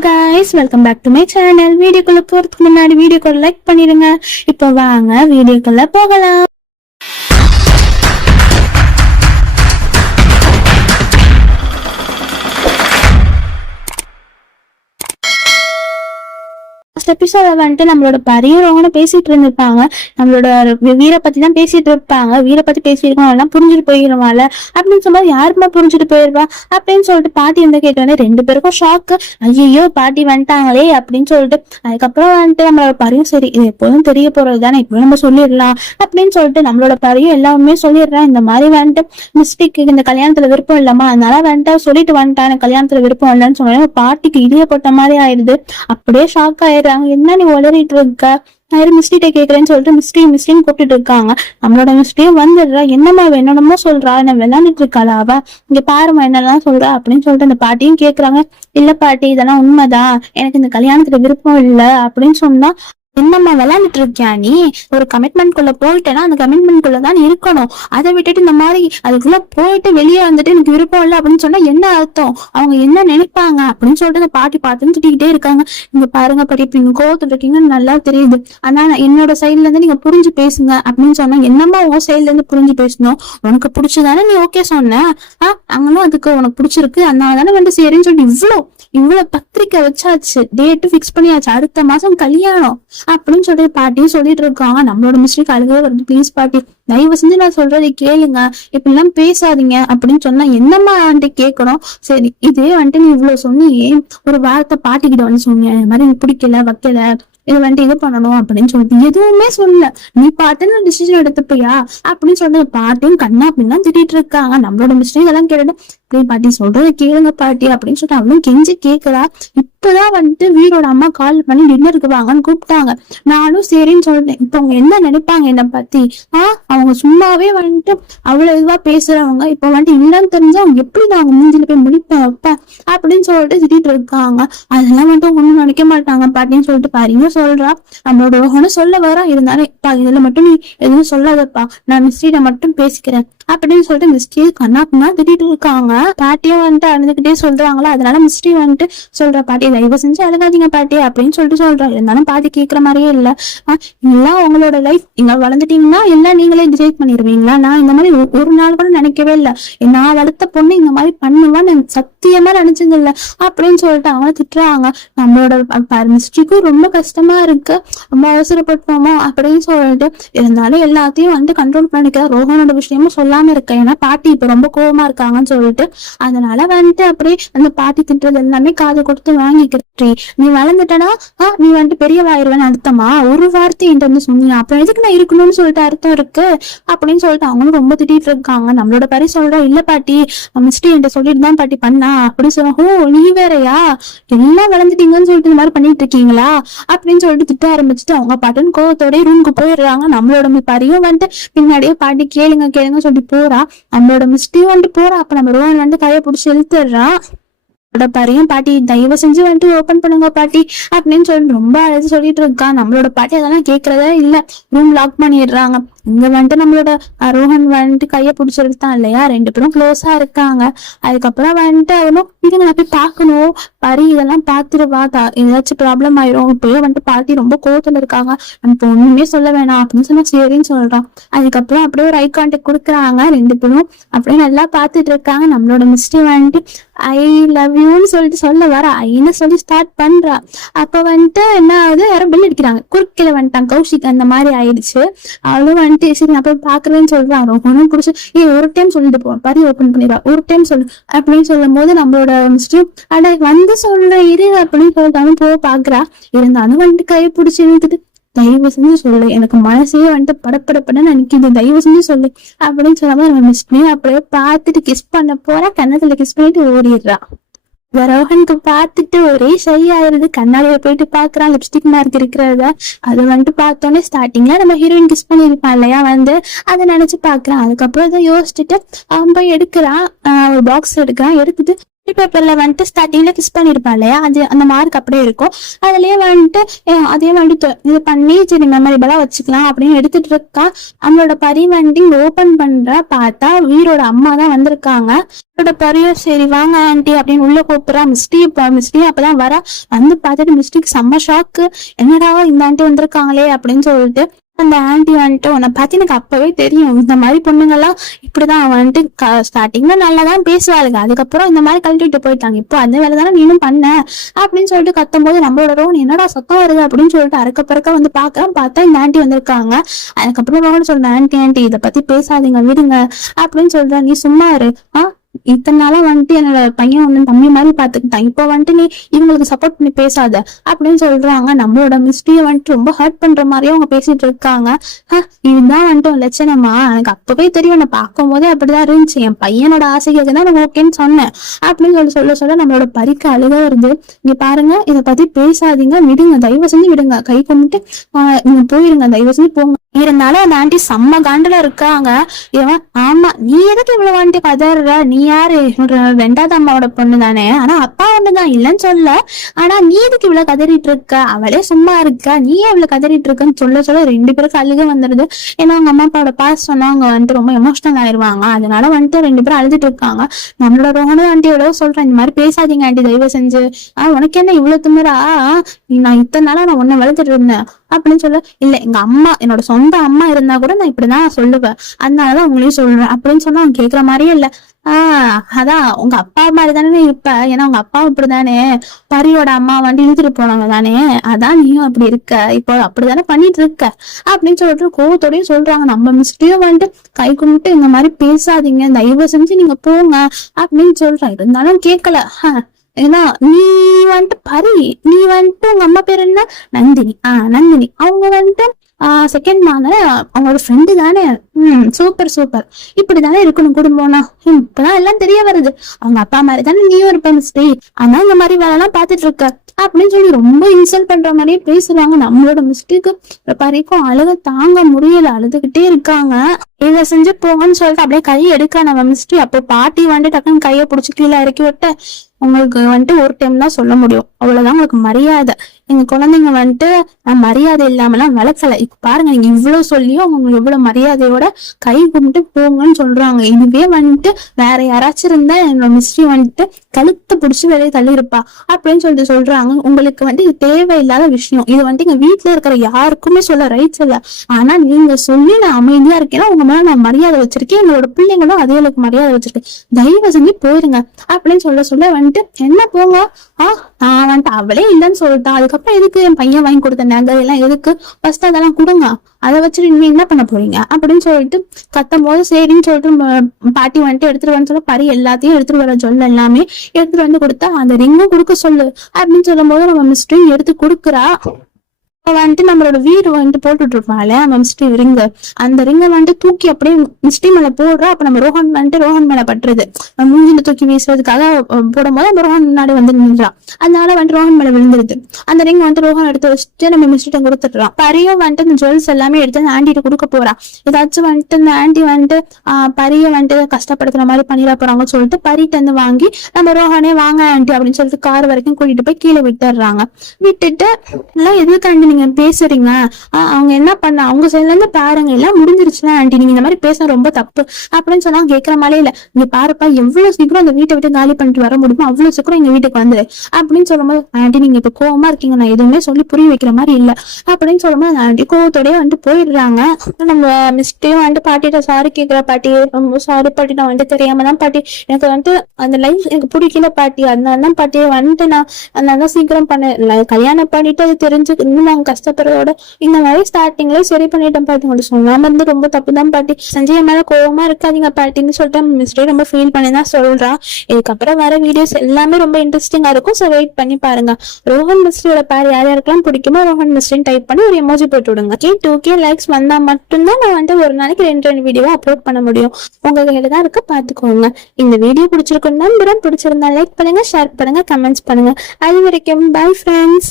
guys, welcome back to my channel. வீடியோக்குள்ள போறதுக்கு முன்னாடி வீடியோக்கு லைக் பண்ணிடுங்க. இப்போ வாங்க வீடியோக்குள்ள போகலாம். எபிசோட வந்துட்டு நம்மளோட பரியும் ரோகனை பேசிட்டு இருந்திருப்பாங்க. நம்மளோட வீரை பத்தி தான் பேசிட்டு இருப்பாங்க. வீரை பத்தி பேசியிருக்கோம் எல்லாம் புரிஞ்சுட்டு போயிருவாள் அப்படின்னு சொல்லும்போது யாருமா புரிஞ்சுட்டு போயிருவா அப்படின்னு சொல்லிட்டு பாட்டி வந்து கேட்டோன்னே ரெண்டு பேருக்கும் ஷாக்கு. ஐயோ பாட்டி வந்துட்டாங்களே அப்படின்னு சொல்லிட்டு அதுக்கப்புறம் வந்துட்டு நம்மளோட பரியும் சரி இது எப்போதும் தெரிய போறது தானே இப்போ நம்ம சொல்லிடலாம் அப்படின்னு சொல்லிட்டு நம்மளோட பரியும் எல்லாமே சொல்லிடுறேன். இந்த மாதிரி வந்துட்டு மிஸ்டேக்கு இந்த கல்யாணத்துல விருப்பம் இல்லாமா அதனால வந்துட்டு சொல்லிட்டு வந்துட்டான் கல்யாணத்துல விருப்பம் இல்லைன்னு சொன்னாலும் பாட்டிக்கு இடிய போட்ட மாதிரி ஆயிடுது. அப்படியே ஷாக் ஆயிடுறாங்க. என்ன நீ உளறிட்டு இருக்க நான் மிஸ்டிட்ட கேக்குறேன்னு சொல்லிட்டு மிஸ்டின்னு கூப்பிட்டு இருக்காங்க. நம்மளோட மிஸ்டியும் வந்துடுறா. என்னம்மா என்னோடமோ சொல்றா என்ன விளையாண்டுட்டு இருக்காளா அவ இங்க பாருமா என்னெல்லாம் சொல்றா அப்படின்னு சொல்லிட்டு அந்த பாட்டியும் கேக்குறாங்க. இல்ல பாட்டி இதெல்லாம் உண்மைதான் எனக்கு இந்த கல்யாணத்துல விருப்பம் இல்ல அப்படின்னு சொன்னா என்னம்மா விளையாண்டுட்டு இருக்கியா நீ ஒரு கமிட்மெண்ட் குள்ள போயிட்டேன்னா அந்த கமிட்மெண்ட் குள்ளதான் இருக்கணும். அதை விட்டுட்டு இந்த மாதிரி அதுக்குள்ள போயிட்டு வெளியே வந்துட்டு எனக்கு விருப்பம் இல்லை அப்படின்னு சொன்னா என்ன அர்த்தம் அவங்க என்ன நினைப்பாங்க அப்படின்னு சொல்லிட்டு அந்த பாட்டி பார்த்துன்னு திட்டிக்கிட்டே இருக்காங்க. நீங்க பாருங்க பாட்டி இப்ப நீங்க கோவத்துல இருக்கீங்கன்னு நல்லா தெரியுது. ஆனா என்னோட சைட்ல இருந்து நீங்க புரிஞ்சு பேசுங்க அப்படின்னு சொன்னா என்னம்மா உன் சைட்ல இருந்து புரிஞ்சு பேசணும் உனக்கு பிடிச்சதானே நீ ஓகே சொன்ன அங்கனும் அதுக்கு உனக்கு பிடிச்சிருக்கு அதனால தானே வந்து சரின்னு சொல்லிட்டு இவ்வளவு பத்திரிக்கை வச்சாச்சு டேட்டு பிக்ஸ் பண்ணியாச்சு அடுத்த மாசம் கல்யாணம் அப்படின்னு சொல்லிட்டு பாட்டியும் சொல்லிட்டு இருக்காங்க. நம்மளோட மிஸ்டேக் அழுகவே வருது. ப்ளீஸ் பாட்டி தயவு செஞ்சு நான் சொல்றதை கேளுங்க இப்படி எல்லாம் பேசாதீங்க அப்படின்னு சொன்னா என்னம்மா வந்துட்டு கேட்கணும். சரி இதே வந்துட்டு நீ இவ்வளவு சொன்னியே ஒரு வார்த்தை பாட்டிக்கிட்ட வந்து சொன்னிய இந்த மாதிரி பிடிக்கல வைக்கல இது வந்துட்டு இது பண்ணணும் அப்படின்னு சொல்லிட்டு எதுவுமே சொல்லல நீ பாட்டுன்னு டிசிஷன் எடுத்துப்பியா அப்படின்னு சொல்லிட்டு பாட்டியும் கண்ணா அப்படின்னா திட்டிட்டு இருக்காங்க. நம்மளோட மிஸ்டேக் எல்லாம் கேட்டுட்டு பாட்டி சொல்றதை கேளுங்க பாட்டி அப்படின்னு சொல்லிட்டு அவளும் கெஞ்சி கேக்குறா. இப்பதான் வந்துட்டு வீரோட அம்மா கால் பண்ணி டின்னருக்கு வாங்கன்னு கூப்பிட்டாங்க. நானும் சரின்னு சொல்லிட்டேன். இப்ப அவங்க என்ன நினைப்பாங்க என்ன பத்தி அவங்க சும்மாவே வந்துட்டு அவ்வளவு இதுவா பேசுறவங்க இப்ப வந்துட்டு இல்லன்னு தெரிஞ்சா அவங்க எப்படி நாங்க மூஞ்சில போய் முடிப்பேன் வைப்பேன் அப்படின்னு சொல்லிட்டு திட்டிட்டு இருக்காங்க. அதெல்லாம் வந்துட்டு ஒண்ணும் நினைக்க மாட்டாங்க பாட்டின்னு சொல்லிட்டு பாருங்க சொல்றா. நம்மளோட ரோகனும் சொல்ல வரா இருந்தாலும் இதுல மட்டும் நீ எதுவும் சொல்லாதப்பா நான் மிஸ்டேட மட்டும் பேசிக்கிறேன் அப்படின்னு சொல்லிட்டு மிஸ்டி கண்ணாப்புனா திட்டிட்டு இருக்காங்க. பாட்டியும் வந்துட்டு அழுதுகிட்டே சொல்றாங்களா அதனால மிஸ்டி வந்துட்டு சொல்ற பாட்டி தயவு செஞ்சு அழுகாதீங்க பாட்டி அப்படின்னு சொல்லிட்டு சொல்றா. இருந்தாலும் பாட்டி கேட்கற மாதிரியே இல்ல. எல்லாம் உங்களோட லைஃப் நீங்க வளர்ந்துட்டீங்கன்னா எல்லாம் நீங்களே டிசைட் பண்ணிடுவீங்களா நான் இந்த மாதிரி ஒரு நாள் கூட நினைக்கவே இல்லை. நான் வளர்த்த பொண்ணு இந்த மாதிரி பண்ணுவான்னு சத்தியமா நினைச்சது இல்லை அப்படின்னு சொல்லிட்டு அவங்க திட்டுறாங்க. நம்மளோட மிஸ்டிக்கும் ரொம்ப கஷ்டமா இருக்கு ரொம்ப அவசரப்பட்டோமோ அப்படின்னு சொல்லிட்டு இருந்தாலும் எல்லாத்தையும் வந்துட்டு கண்ட்ரோல் பண்ணிக்க ரோஹனோட விஷயமும் சொல்லாம இருக்க ஏன்னா பாட்டி இப்ப ரொம்ப கோவமா இருக்காங்கன்னு சொல்லிட்டு அதனால வந்துட்டு அப்படியே அந்த பாட்டி திட்டுறது எல்லாமே காது கொடுத்து வாங்கிக்கிறேன். நீ வளர்ந்துட்டனா நீ வந்துட்டு பெரியவாயிருவேன்னு அர்த்தமா ஒரு வார்த்தை என்கிட்ட வந்து சொன்னீங்க அப்புறம் எதுக்கு நான் இருக்கணும்னு சொல்லிட்டு அர்த்தம் இருக்கு அப்படின்னு சொல்லிட்டு அவங்களும் ரொம்ப திட்டிட்டு இருக்காங்க. நம்மளோட பரி சொல்றா இல்ல பாட்டி மிஸ்டி என்கிட்ட சொல்லிட்டு தான் பாட்டி பண்ணா அப்படின்னு சொல்ல ஓ நீ வேறையா எல்லாம் வளர்ந்துட்டீங்கன்னு சொல்லிட்டு இந்த மாதிரி பண்ணிட்டு இருக்கீங்களா அப்படின்னு சொல்லிட்டு திட்ட ஆரம்பிச்சுட்டு அவங்க பாட்டுன்னு கோவத்தோட ரூமுக்கு போயிடுறாங்க. நம்மளோட பரியும் வந்துட்டு பின்னாடியே பாட்டி கேளுங்க சொல்லி போறா. நம்மளோட மிஸ்டியும் வந்துட்டு போறா. அப்ப நம்ம ரோஹன் வந்து கையை பிடிச்சி இழுத்துடுறான். பரியும் பாட்டி தயவு செஞ்சு வந்துட்டு ஓபன் பண்ணுங்க பாட்டி அப்படின்னு சொல்லிட்டு ரொம்ப அழைச்சு சொல்லிட்டு இருக்கா. நம்மளோட பாட்டி அதெல்லாம் கேட்கறதே இல்ல ரூம் லாக் பண்ணிடுறாங்க. இங்க வந்துட்டு நம்மளோட ரோஹன் வந்துட்டு கையை பிடிச்சிருத்தான் இல்லையா ரெண்டு பேரும் க்ளோஸா இருக்காங்க. அதுக்கப்புறம் வந்துட்டு அவனும் இதுங்க நான் போய் பாக்கணும் பரி இதெல்லாம் பாத்துருவா ஏதாச்சும் ப்ராப்ளம் ஆயிரும் இப்பயே வந்துட்டு பாட்டி ரொம்ப கோவத்துல இருக்காங்க இப்போ ஒண்ணுமே சொல்ல வேணாம் அப்படின்னு சொன்னா சரின்னு சொல்றான். அதுக்கப்புறம் அப்படியே ஒரு ஐ கான்டாக்ட் கொடுக்குறாங்க. ரெண்டு பேரும் அப்படியே நல்லா பாத்துட்டு இருக்காங்க. நம்மளோட மிஸ்டே வந்துட்டு ஐ லவ் யூன்னு சொல்லிட்டு சொல்ல வர ஐன்னு சொல்லி ஸ்டார்ட் பண்றா. அப்ப வந்துட்டு என்ன ஆகுது யாரும் பில் அடிக்கிறாங்க குறுக்கில வந்துட்டான் கௌஷிக் அந்த மாதிரி ஆயிடுச்சு. அவளும் வந்துட்டு சரி நான் போய் பாக்குறேன்னு சொல்றான். ரோஹனும் புடிச்சு ஒரு டைம் சொல்லிட்டு போவான் பரி ஓப்பன் பண்ணிடுவா ஒரு டைம் சொல்லு அப்படின்னு சொல்லும் போது நம்மளோட மிஸ்டர் அட வந்து சொல்ற இரு அப்படின்னு சொல்லிட்டாலும் போக பாக்குறா. இருந்தாலும் வந்துட்டு கையை பிடிச்சி இழுத்துட்டு தயவு செஞ்சு சொல்லு எனக்கு மனசே வந்துட்டு படப்படப்பட நினைக்குது தயவு செஞ்சு சொல்லு அப்படின்னு சொல்லாம நம்ம மிஸ்டே அப்படியே பார்த்துட்டு கிஸ் பண்ண போறா. கன்னத்துல கிஸ் பண்ணிட்டு ஓடிடுறா. ரோஹனுக்கு பார்த்துட்டு ஒரே ஷை ஆயிருது. கண்ணாடியில போயிட்டு பாக்குறான் லிப்ஸ்டிக் மார்க் இருக்கிறத அது வந்துட்டு பார்த்தோன்னே ஸ்டார்டிங்ல நம்ம ஹீரோயின் கிஸ் பண்ணிருப்பான் இல்லையா வந்து அதை நினைச்சு பாக்குறான். அதுக்கப்புறம் அதை யோசிச்சுட்டு அவன் போய் எடுக்கிறான் ஒரு பாக்ஸ் எடுக்கிறான். எடுத்துட்டு பேப்பர்ல வந்துட்டு ஸ்டார்டிங்ல கிஸ் பண்ணிருப்பா இல்லையா, அது அந்த மார்க் அப்படியே இருக்கும். அதுலயே வந்துட்டு அதே வந்துட்டு இது பண்ணி சரி மெமரிபிளா வச்சுக்கலாம் அப்படின்னு எடுத்துட்டு இருக்கா. நம்மளோட பரி வந்துட்டு இங்க ஓபன் பண்ற பார்த்தா வீரோட அம்மா தான் வந்திருக்காங்க. அவரோட பரியோ சரி வாங்க ஆன்ட்டி அப்படின்னு உள்ள கூப்பிடுறா. மிஸ்டி அப்பதான் வர வந்து பார்த்துட்டு மிஸ்டிக்கு செம்ம ஷாக்கு. என்னடா இந்த ஆண்டி வந்திருக்காங்களே அப்படின்னு சொல்லிட்டு அந்த ஆன்டி வந்துட்டு உன்னை பார்த்து எனக்கு அப்பவே தெரியும், இந்த மாதிரி பொண்ணுங்கெல்லாம் இப்படிதான் வந்துட்டு ஸ்டார்டிங்ல நல்லாதான் பேசுவாளுங்க, அதுக்கப்புறம் இந்த மாதிரி கழட்டிட்டு போயிட்டாங்க, இப்போ அந்த வேலை தானே நீனும் பண்ண அப்படின்னு சொல்லிட்டு கத்தும் போது நம்மளோட ரோஹன் என்னடா சத்தம் வருது அப்படின்னு சொல்லிட்டு அறக்க பறக்க வந்து பாக்குறேன். பார்த்தா இந்த ஆன்டி வந்திருக்காங்க. அதுக்கப்புறம் ரோஹன் சொல்றேன் ஆன்ட்டி இதை பத்தி பேசாதீங்க விடுங்க அப்படின்னு சொல்றேன். நீ சும்மா இரு. இத்தனை நாளா வந்துட்டு என்னோட பையன் ஒண்ணு தம்பி மாதிரி பாத்துக்கிட்டான், இப்போ வந்துட்டு நீ இவங்களுக்கு சப்போர்ட் பண்ணி பேசாத அப்படின்னு சொல்றாங்க. நம்மளோட மிஸ்டியை வந்துட்டு ரொம்ப ஹர்ட் பண்ற மாதிரியே அவங்க பேசிட்டு இருக்காங்க. இதுதான் வந்துட்டு லட்சணமா, எனக்கு அப்பவே தெரியும், நான் பார்க்கும் போதே அப்படிதான் இருந்துச்சு, என் பையனோட ஆசைக்காக தான் நான் ஓகேன்னு சொன்னேன் அப்படின்னு சொல்ல நம்மளோட பறிக்க அழுக வருது. இங்க பாருங்க, இதை பத்தி பேசாதீங்க விடுங்க, தயவு செஞ்சு விடுங்க, கை கொண்டுட்டு நீங்க போயிருங்க, தயவு செஞ்சு போங்க. இருந்தாலும் அந்த ஆண்டி செம்ம காண்டுல இருக்காங்க. இவன் ஆமா நீ எதுக்கு இவ்வளவு வந்துட்டு கதற, நீ யாரு, ரெண்டாவது அம்மாவோட பொண்ணு தானே, ஆனா அப்பா ஒண்ணுதான் இல்லைன்னு சொல்ல, ஆனா நீ எதுக்கு இவ்வளவு கதறிட்டு இருக்க, அவளே சும்மா இருக்கா, நீ இவ்வளவு கதறிட்டு இருக்கன்னு சொல்ல ரெண்டு பேருக்கு அழுக வந்துடுது. ஏன்னா அவங்க அம்மா அப்பாவோட பாஸ் சொன்னா அவங்க வந்துட்டு ரொம்ப எமோஷனல் ஆயிருவாங்க. அதனால வந்துட்டு ரெண்டு பேரும் அழுதுட்டு இருக்காங்க. நம்மளோட ரோஹனும் ஆண்டி எவ்வளவு சொல்றேன், இந்த மாதிரி பேசாதீங்க ஆண்டி தயவு செஞ்சு, உனக்கு என்ன இவ்வளவு திமிரா, நான் இத்தனை நாளா நான் உன்னை வளர்த்துட்டு இருந்தேன் அப்படின்னு சொல்ல, இல்ல எங்க அம்மா என்னோட சொந்த அம்மா இருந்தா கூட நான் இப்படிதான் சொல்லுவேன், அதனாலதான் உங்களையும் சொல்றேன் அப்படின்னு சொன்னா அவங்க கேக்குற மாதிரியே இல்ல. அதான் உங்க அப்பா மாதிரி தானே இருப்ப, ஏன்னா உங்க அப்பா இப்படிதானே பரியோட அம்மா வண்டி இழுத்துட்டு போனாங்க தானே, அதான் நீயும் அப்படி இருக்க, இப்போ அப்படித்தானே பண்ணிட்டு இருக்க அப்படின்னு சொல்லிட்டு கோவத்தோடய சொல்றாங்க. நம்ம மிஸ்டியும் வந்துட்டு கை கும்பிட்டு இந்த மாதிரி பேசாதீங்க தயவு செஞ்சு நீங்க போங்க அப்படின்னு சொல்றேன். இருந்தாலும் கேட்கல. ஏன்னா நீ வந்துட்டு பரி, நீ வந்துட்டு உங்க அம்மா பேர் என்ன, நந்தினி. நந்தினி அவங்க வந்துட்டு செகண்ட் தானே, அவங்களோட ஃப்ரெண்டு தானே. சூப்பர் சூப்பர், இப்படிதானே இருக்கணும் குடும்பம்னா. இப்பதான் எல்லாம் தெரிய வருது, அவங்க அப்பா மாதிரி தானே நீயும் இருப்ப மிஸ்டி, ஆனா இந்த மாதிரி வேலை எல்லாம் பாத்துட்டு இருக்க அப்படின்னு சொல்லி ரொம்ப இன்சல்ட் பண்ற மாதிரியே பேசுறாங்க. நம்மளோட மிஸ்டேக்கு பரிக்கும் அழுக தாங்க முடியல, அழுதுகிட்டே இருக்காங்க. இதை செஞ்சு போங்கன்னு சொல்லிட்டு அப்படியே கை எடுக்க நம்ம மிஸ்டி, அப்போ பாட்டி வந்துட்டு டக்குன்னு கையை பிடிச்சி கீழே இறக்கி விட்ட, உங்களுக்கு வந்துட்டு ஒரு டைம் தான் சொல்ல முடியும், அவ்வளவுதான் உங்களுக்கு மரியாதை, எங்க குழந்தைங்க வந்துட்டு மரியாதை இல்லாமலாம் வளர்க்கல, இப்ப பாருங்க நீங்க இவ்வளவு சொல்லியும் அவங்க எவ்வளவு மரியாதையோட கை கும்பிட்டு போங்கன்னு சொல்றாங்க. இதுவே வந்துட்டு வேற யாராச்சும் இருந்தா என்னோட மிஸ்டி வந்துட்டு கழுத்தை பிடிச்சி வெளியே தள்ளி இருப்பா அப்படின்னு சொல்லிட்டு சொல்றாங்க. உங்களுக்கு வந்துட்டு இது தேவையில்லாத விஷயம், இது வந்துட்டு எங்க வீட்டுல இருக்கிற யாருக்குமே சொல்ல ரைட்ஸ் இல்ல, ஆனா நீங்க சொல்லி நான் அமைதியா இருக்கேன்னா உங்க மேல நான் மரியாதை வச்சிருக்கேன், எங்களோட பிள்ளைங்களும் அதே அளவுக்கு மரியாதை வச்சிருக்கேன், தயவு செஞ்சு போயிருங்க அப்படின்னு சொல்ல வந்துட்டு என்ன போங்க, நான் வந்துட்டு அவளே இல்லைன்னு சொல்லிட்டா, அதுக்கப்புறம் எதுக்கு என் பையன் வாங்கி கொடுத்த நகை எல்லாம் எதுக்கு, ஃபர்ஸ்ட் அதெல்லாம் கொடுங்க, அதை வச்சுட்டு நீங்க என்ன பண்ண போறீங்க அப்படின்னு சொல்லிட்டு கத்தும் போது சரின்னு சொல்லிட்டு பாட்டி வந்துட்டு எடுத்துட்டு வந்து சொல்ல, பரி எல்லாத்தையும் எடுத்துட்டு வர சொல்ல, எல்லாமே எடுத்துட்டு வந்து கொடுத்தா அந்த ரிங்கும் கொடுக்க சொல்லு அப்படின்னு சொல்லும் போது நம்ம மிஸ்டரும் எடுத்து கொடுக்குறா. வந்துட்டு நம்மளோட வீடு வந்துட்டு போட்டுட்டு இருப்பாள் நம்ம மிஸ்டி ரிங்கு, அந்த ரிங்கை வந்துட்டு தூக்கி அப்படியே மிஸ்டி மேல போடுறா. அப்ப நம்ம ரோஹன் மேல பட்டுறது, மூஞ்சில தூக்கி வீசுறதுக்காக போடும்போது அந்த ரோஹன் முன்னாடி வந்து நின்றான், அதனால வந்துட்டு ரோஹன் மேல விழுந்துருது. அந்த ரிங் வந்துட்டு ரோஹன் எடுத்து வச்சுட்டு நம்ம மிஸ்டிட்ட கொடுத்துடுறான். பரியும் வந்துட்டு இந்த ஜுவல்ஸ் எல்லாமே எடுத்து அந்த ஆண்டிட்ட கொடுக்க போறா. ஏதாச்சும் வந்துட்டு இந்த ஆண்டி வந்துட்டு பரிய வந்துட்டு கஷ்டப்படுத்துற மாதிரி பண்ணிட போறாங்கன்னு சொல்லிட்டு பரிட்ட இருந்து வாங்கி நம்ம ரோஹனே வாங்க ஆண்டி அப்படின்னு சொல்லிட்டு கார் வரைக்கும் கூட்டிட்டு போய் கீழே விட்டுடுறாங்க. விட்டுட்டு எல்லாம் எதுக்காண்டி நீங்க பேசுறீங்க, அவங்க என்ன பண்ண அவங்க சைட்ல இருந்து பாருங்க எல்லாம் முடிஞ்சிருச்சுன்னா ஆண்டி, நீங்க இந்த மாதிரி பேச ரொம்ப தப்பு அப்படின்னு சொன்னா கேட்கற மாதிரியே இல்ல, நீங்க பாருப்பா எவ்வளவு சீக்கிரம் அந்த வீட்டை விட்டு காலி பண்ணிட்டு வர முடியுமோ அவ்வளவு சீக்கிரம் எங்க வீட்டுக்கு வந்துரு அப்படின்னு சொல்லும்போது, ஆண்டி நீங்க இப்ப கோவமா இருக்கீங்க, நான் எதுவுமே சொல்லி புரிய வைக்கிற மாதிரி இல்ல அப்படின்னு சொல்லும்போது அந்த ஆண்டி கோவத்தோடய வந்துட்டு போயிடுறாங்க. நம்ம மிஸ்டேயும் வந்துட்டு பாட்டிட்ட சாரி கேட்கிற, பாட்டி ரொம்ப சாரி பாட்டி, நான் வந்துட்டு தெரியாம தான் பாட்டி, எனக்கு வந்துட்டு அந்த லைஃப் எனக்கு பிடிக்கல பாட்டி, அதனாலதான் பாட்டியை வந்துட்டு நான் அதனாலதான் சீக்கிரம் பண்ண, கல்யாணம் பண்ணிட்டு அது தெரிஞ்சு இன்னும் நாங்க கஷ்டப்படுறதோட இந்த மாதிரி ஸ்டார்டிங்ல சரி பண்ணிட்டேன் பாட்டி, உங்களுக்கு சொல்லாம இருந்து ரொம்ப தப்பு தான் பாட்டி, சஞ்சய் மேல கோவமா இருக்காதீங்க பாட்டின்னு சொல்லிட்டு மிஸ்டே ரொம்ப ஃபீல் பண்ணி தான் சொல்றான். இதுக்கப்புறம் வர வீடியோஸ் எல்லாமே ரொம்ப இன்ட்ரெஸ்டிங்கா இருக்கும், ஸோ வெயிட் பண்ணி பாருங்க. ரோஹன் மிஸ்டரோட பேர் யார் யாருக்கெல்லாம் பிடிக்குமோ ரோஹன் மிஸ்டின்னு டைப் பண்ணி ஒரு எமோஜி போட்டு விடுங்க. 2K லைக்ஸ் வந்தா மட்டும்தான் நான் வந்துட்டு ஒரு நாளைக்கு 2 வீடியோ அப்லோட் பண்ண முடியும், உங்க கையில தான் இருக்கு, பாத்துக்கோங்க. இந்த வீடியோ பிடிச்சிருக்கும் நம்புறேன், பிடிச்சிருந்தா லைக் பண்ணுங்க, ஷேர் பண்ணுங்க, கமெண்ட்ஸ் பண்ணுங்க. அது வரைக்கும் பை ஃப்ரெண்ட்ஸ்.